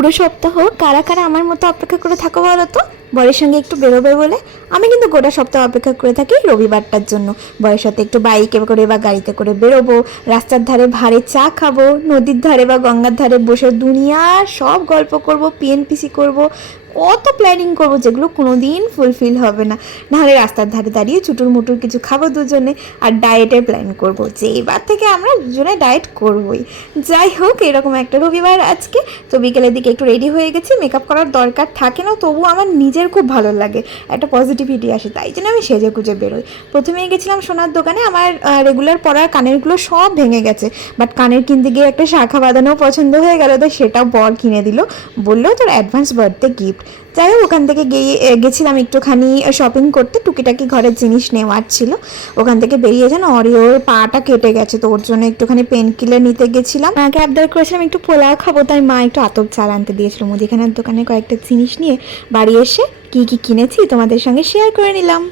পুরো সপ্তাহ কারা কারা আমার মতো অপেক্ষা করে থাকো বলো তো, বরের সঙ্গে একটু বেরোবে বলে? আমি কিন্তু গোটা সপ্তাহ অপেক্ষা করে থাকি রবিবারটার জন্য। বরের সাথে একটু বাইকে করে বা গাড়িতে করে বেরোবো, রাস্তার ধারে ভারে চা খাবো, নদীর ধারে বা গঙ্গার ধারে বসে দুনিয়ার সব গল্প করব, পিএনপিসি করব, কত প্ল্যানিং করব যেগুলো কোনো দিন ফুলফিল হবে না। নাহলে রাস্তার ধারে দাঁড়িয়ে চুটুর মুটুর কিছু খাবো দুজনে, আর ডায়েটের প্ল্যান করব যে এবার থেকে আমরা দুজনে ডায়েট করবই। যাই হোক, এরকম একটা রবিবার আজকে। তো বিকেলের দিকে একটু রেডি হয়ে গেছি, মেকআপ করার দরকার থাকে না, তবু আমার নিজের খুব ভালো লাগে, একটা পজিটিভিটি আসে, তাই জন্য আমি সেজে গুজে বেরোই। প্রথমেই গেছিলাম সোনার দোকানে, আমার রেগুলার পরার কানেরগুলো সব ভেঙে গেছে, বাট কানের কিনতে গিয়ে একটা শাখা বাঁধানো পছন্দ হয়ে গেল, তো সেটাও বর কিনে দিল, বললো তোর অ্যাডভান্স বার্থডে গিফট। যাই হোক, ওখান থেকে গেছিলাম একটুখানি শপিং করতে, টুকিটাকি ঘরের জিনিস নেওয়ার ছিল। ওখান থেকে বেরিয়ে যান, অরিওর পাটা কেটে গেছে, তো ওর জন্য একটুখানি পেন কিলার নিতে গেছিলাম। মাকে আবদার করেছিলাম একটু পোলাও খাবো, তাই মা একটু আতপ চাল আনতে দিয়েছিল। মুদিখানার দোকানে কয়েকটা জিনিস নিয়ে বাড়ি এসে কী কী কিনেছি তোমাদের সঙ্গে শেয়ার করে নিলাম।